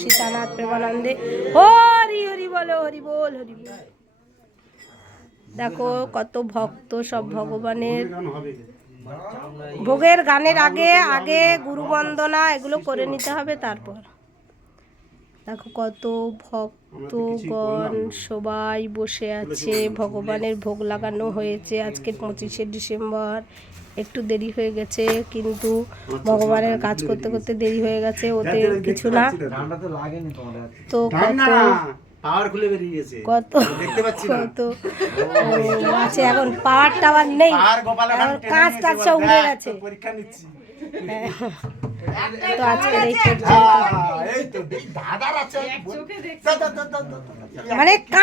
সীতানাথ প্রেমানন্দে হরি হরি বলো, হরি বল, হরি বল। দেখো কত ভক্ত সব ভগবানের ভোগের গানের আগে আগে গুরু বন্দনা এগুলো করে নিতে হবে। তারপর দেখো কত ভক্তগণ সবাই বসে আছে, ভগবানের ভোগ লাগানো হয়েছে। আজকে 25শে ডিসেম্বর, একটু দেরি হয়ে গেছে, কিন্তু ভগবানের কাজ করতে করতে দেরি হয়ে গেছে, ওতে কিছু না। তো কত কত আছে, এখন পাওয়ার টাওয়ার নেই, কাজ টাজ সব উড়ে গেছে। তো আজকে এই মানে